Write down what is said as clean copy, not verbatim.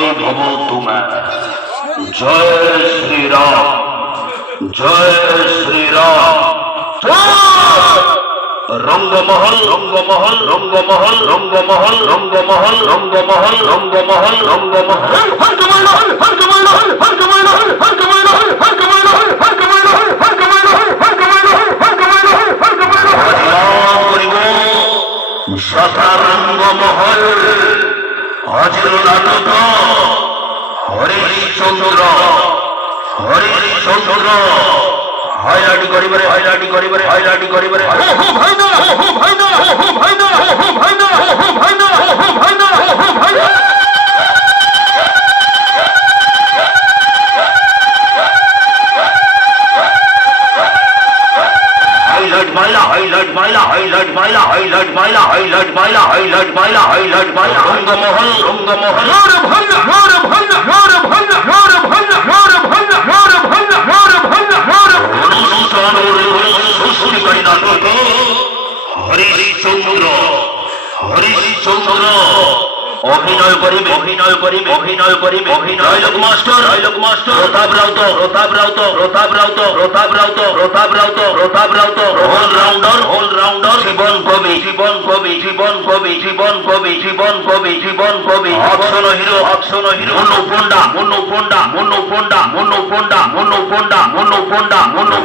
আমি ভব তোমার। জয় শ্রীরাম, জয় শ্রীরাম। রঙ্গমহল রঙ্গমহল রঙ্গমহল রঙ্গমহল রঙ্গমহল রঙ্গমহল রঙ্গমহল রঙ্গমহল। রঙ্গমহল আজির নাটক হরিশ্চন্দ্র, হরিশ্চন্দ্র হাইলাইট করিবারে, হাইলাইট করিবারে, হাইলাইট করিবারে। হাইলাইট মাইলা, হাইলাইট মাইলা, হাইলাইট মাইলা, হাইলাইট মাইলা, হাইলাইট মাইলা, হাইলাইট মাইলা। রঙ্গমহল রঙ্গমহল হরিশ্চন্দ্র, হরিশ্চন্দ্র অভিনয় করিবে, অভিনয় করিবে, অভিনয় করিবে, অভিনয়। লোক মাস্টার, লোক master. Pratap Raut, Pratap Raut, Pratap Raut, Pratap Raut, Pratap Raut, Pratap Raut. All rounder, all rounder. জীবন কবি, জীবন কবি, জীবন কবি, জীবন কবি, জীবন কবি, জীবন কবি। Option hero, option hero. Munnu panda, Munnu panda, Munnu panda, Munnu panda, Munnu panda, Munnu panda, Munnu.